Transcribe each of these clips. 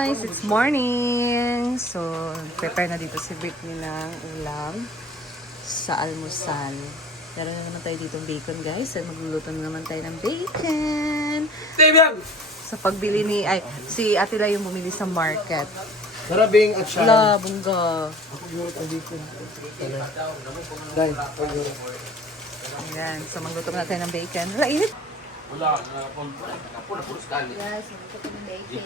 guys, it's morning. So, prepare na dito si Britney ng ulam sa almusal. Meron na naman tayo dito bacon guys. At magluluto na naman tayo ng bacon. Sa pagbili ni, si Ate La yung bumili sa market. Sarabing at siya. Wala, bungga. Ako yun ang dito. Dahil, Ayan, so magluto na tayo ng bacon. Wala, init. Wala, napula sekali. Yes, magluto ko ng bacon.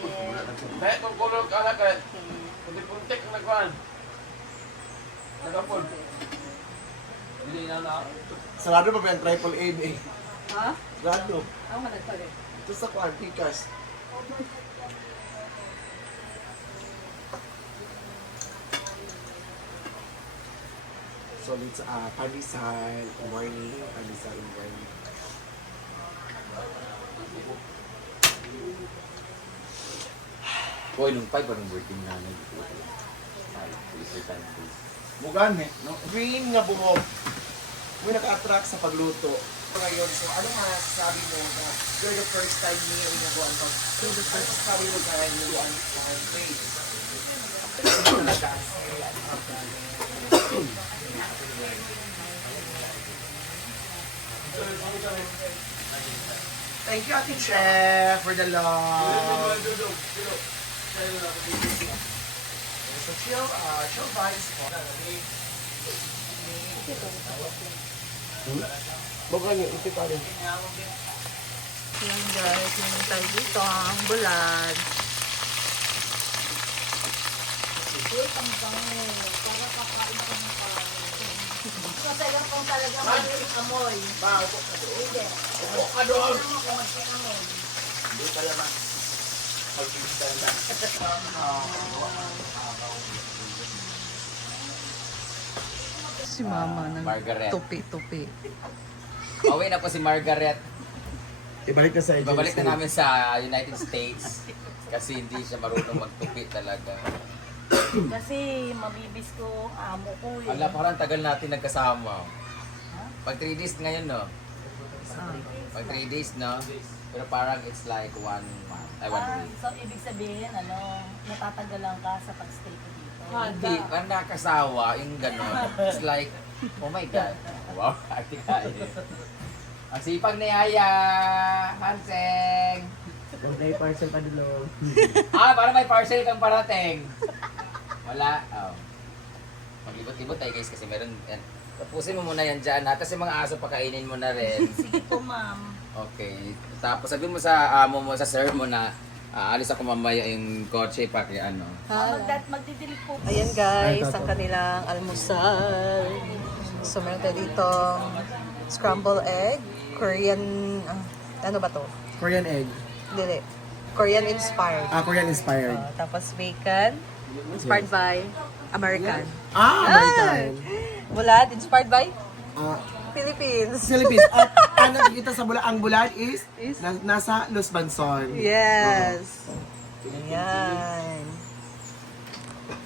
Kaya itong kulog ka na kaya, hindi puntik ang nagwan. Nagapon. Hindi na. sarado pa ba yung triple A eh? Ha? Sarado. Ako managpali. Ito sa kwan, Pikas. So, it's pandesal, morning, pandesal in morning. Boy, nung 5 anong working na Bugan eh, no? Green nga buhok. May naka-attract sa pagluto. Ngayon, so ano masasabi mo na you're the first time niya inagawa ang you're the first time mo na inagawa ang face? Thank you, Ate Chef, for the love. So, chill vibes po. Baka niyo, ito pa rin. Yan guys, yung tayo dito, ang bulad. Kasi lang kung talaga mag-amoy. Hindi. Upo ka doon! Hindi pala ma. Pag-ibigay na. Si Mama ng Margaret. tupi-tupi. Pauwi na po si Margaret. Ibalik na sa agency. Babalik na namin sa United States. Kasi hindi siya marunong magtupi talaga. Kasi mabibis ko ang amo ko eh. Ala, parang tagal natin nagkasama. Pag 3 days ngayon, no? Pag 3 days, no? Pero parang it's like 1 month. Ay, 1 week. So, ibig sabihin, natatagalan ka sa pag-stay ko dito. Hindi, ang nakasawa, yung gano'n. It's like, oh my God. Wow, ate ka eh. Ang sipag ni Aya, Hanseng. Huwag na i-parcel pa dulong. Parang may parcel kang parating. Wala. Oh. Maglibot-libot tayo guys kasi meron. Yan. Tapusin mo muna yan dyan ha. Kasi mga aso pakainin mo na rin. Sige po, ma'am. Okay. Tapos sabihin mo sa amo mo, sa sir mo na aalis ako mamaya yung kotse pa kaya ano. Magdidilig po. Ayan guys, ang kanilang almusal. So meron tayo dito scrambled egg, Korean, ano ba to? Korean egg. Dili. Korean inspired. Korean inspired. Tapos bacon, inspired by American. American. Bulad, inspired by Ah, Philippines. Philippines. At ang nakikita sa bulad, ang bulad is nasa Los Banson. Yes. Ayan.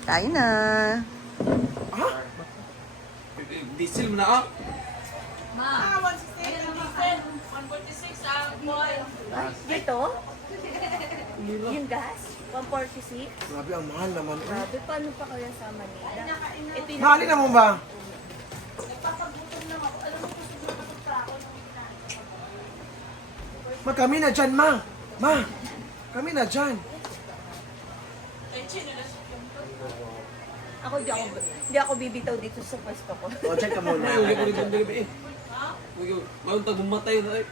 Kain na. Diesel mo na Dito? Yung gas? 146? Grabe, ang mahal naman. Grabe, paano pa kaya sa Manila? Ito yung Mahalin naman ba? Ma, kami na dyan, ma. Ma, kami na dyan. Ako, di ako bibitaw dito sa pwesto ko. O, check ka muna. Uli ko rin ang dili eh. Mayroon tag bumatay na eh.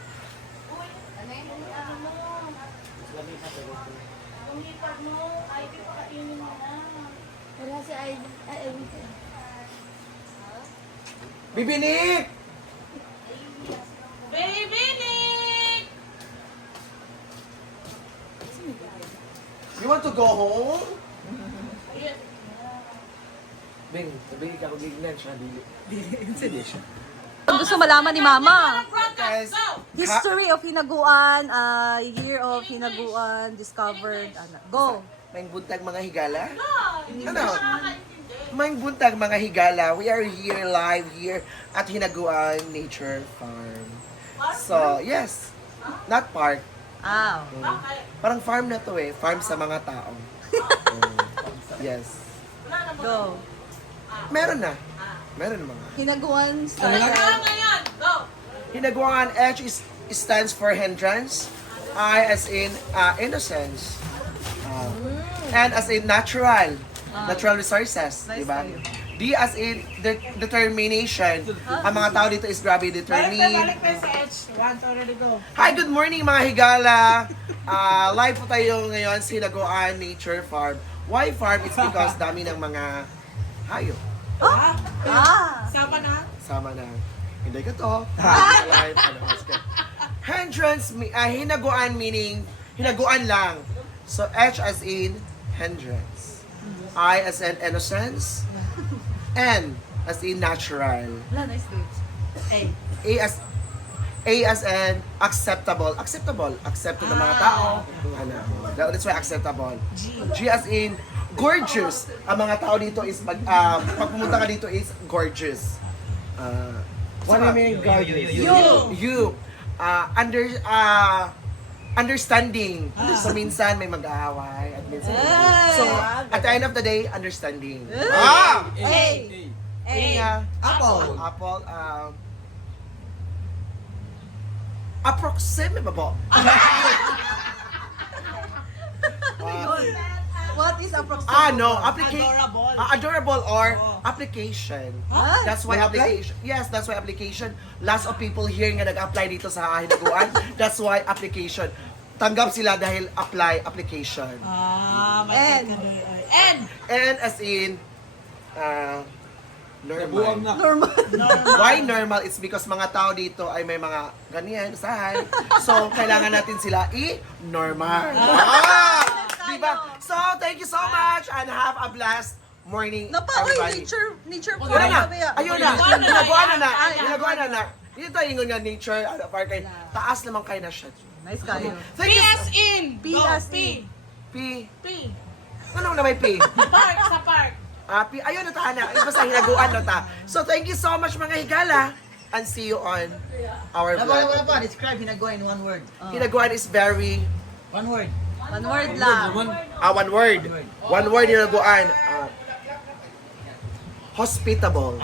Wala si Ay. Bibinik! Baby Nick! You want to go home? Bing, sabihin ka kung gignan siya. Hindi siya. Ang gusto malaman ni Mama. Guys, History of Hinaguan, year of Hinaguan, discovered, go. may buntag mga higala? Ano? May buntag mga higala. We are here, live here at Hinaguan Nature Farm. So, yes. Not park. Ah, Parang farm na to eh. Farm sa mga tao. Yes. Go. Meron na. Meron na mga. Hinaguan style. Hinaguan, H stands for hindrance. I as in innocence. N as in natural. Natural resources. Nice Diba? kayo. D as in determination. Ang mga tao dito is grabe determined. Hi, good morning mga higala. Live po tayo ngayon sa Hinaguan Nature Farm. Why farm? It's because dami ng mga hayop. Sama na. Hindi ka to. Live, hindrance, hinaguan meaning, hinaguan lang. So, H as in hindrance. I as in innocence. N as in natural. Wala, nice dude. A as in acceptable. Acceptable. Accepted ng mga tao. Ano, that's why acceptable. G as in gorgeous. Ang mga tao dito is pag pumunta ka dito is gorgeous. What do you mean gorgeous? You. Understanding. So minsan may mag-aaway at minsan so at the end of the day understanding. Apple. Approximable. What is approximate? No, adorable or application. That's why application. Yes, that's why application. Lots of people here nga nag-apply dito sa Hinaguan. That's why application. Tanggap sila dahil application. And And as in Buwag normal. na. Why normal? It's because mga tao dito ay may mga ganyan, usahay. So, kailangan natin sila i-normal. Diba? So, thank you so much and have a blessed morning, everybody. nature Wala na. Ayun na. Hinaguan na. Ay, Hinaguan na. Hindi tayo ingon nga nature. Parang kayo. Taas naman kayo na siya. Nice kayo. Thank you. P as in. P. Ano na may P? Sa park. P. Ayun na ta na. Basta hinaguan na ta. So thank you so much mga higala. And see you on our vlog. Describe Hinaguan in one word. Hinaguan is very... One word. One word lang. one word. One word hinaguan. Hospitable.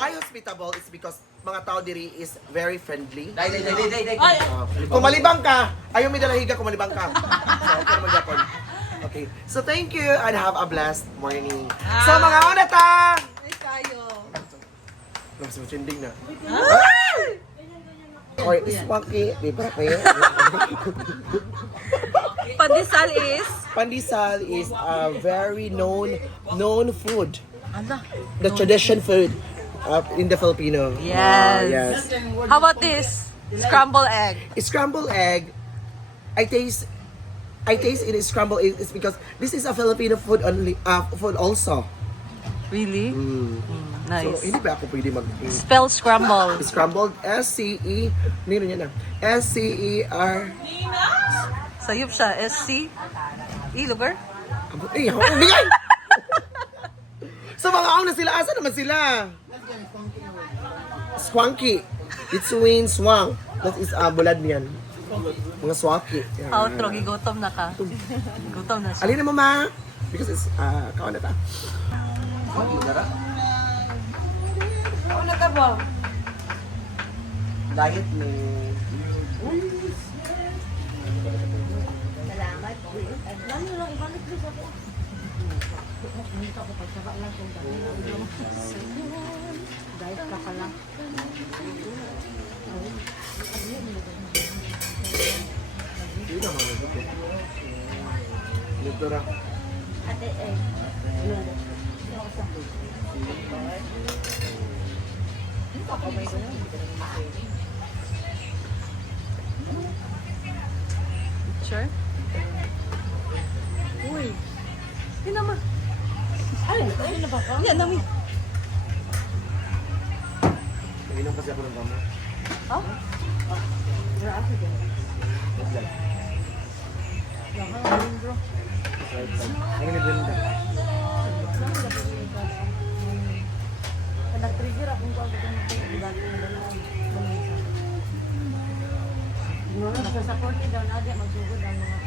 Why hospitable? It's because mga tao diri is very friendly. Day. Kung malibang ka, ayaw may dalahiga kung malibang ka. So, okay naman Japon. Okay. So, thank you and have a blessed morning. So, mga onata! Nice kayo. Mas matinding na. Or is waki. Di ba kayo? Pandesal is? Pandesal is a very known food. Ala. The tradition food in the Filipino. Yes. Yes. How about this? Scrambled egg. Scrambled egg. I taste it is scrambled egg is because this is a Filipino food only food also. Really? So, Nice. hindi ba ako pwede Spell scramble. scrambled S-C-E nino niya na S-C-E-R Sayop siya. S-C? Lugar? eh, bigay! So mga na sila, asa naman sila? Swanky. It's win swang. That is bulad niyan. Mga swaki. Yan. Outro, gigutom na ka. Gutom na siya. Alin na mama? Because it's kawan na ta. Diet me. Dito ra. Sure? Uy. Hindi naman. Ay na ba ka? Yan, nami. Nainom kasi ako ng kamo. Ha? Ano ni Brenda? Nag-trigger akong sa 40 daw na agad magsugod ang mga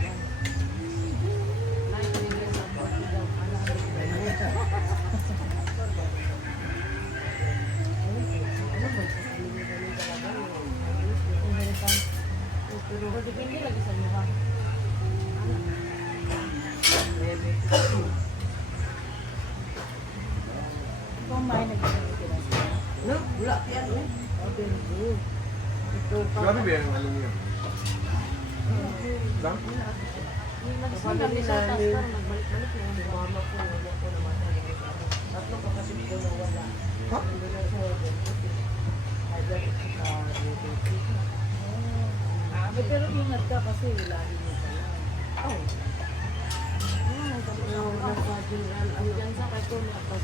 Pero depende lagi sa mukha. Kung may nagsasabi No, wala yan. Grabe ba yung ano niya? Lang? Nagsasabi sa taas parang nagbalik-balik na yung mama ko. Tatlo pa kasi ko na wala. Ha? Pero ingat ka kasi lagi mo pa lang. Oh. Ang dyan sa kato, tapos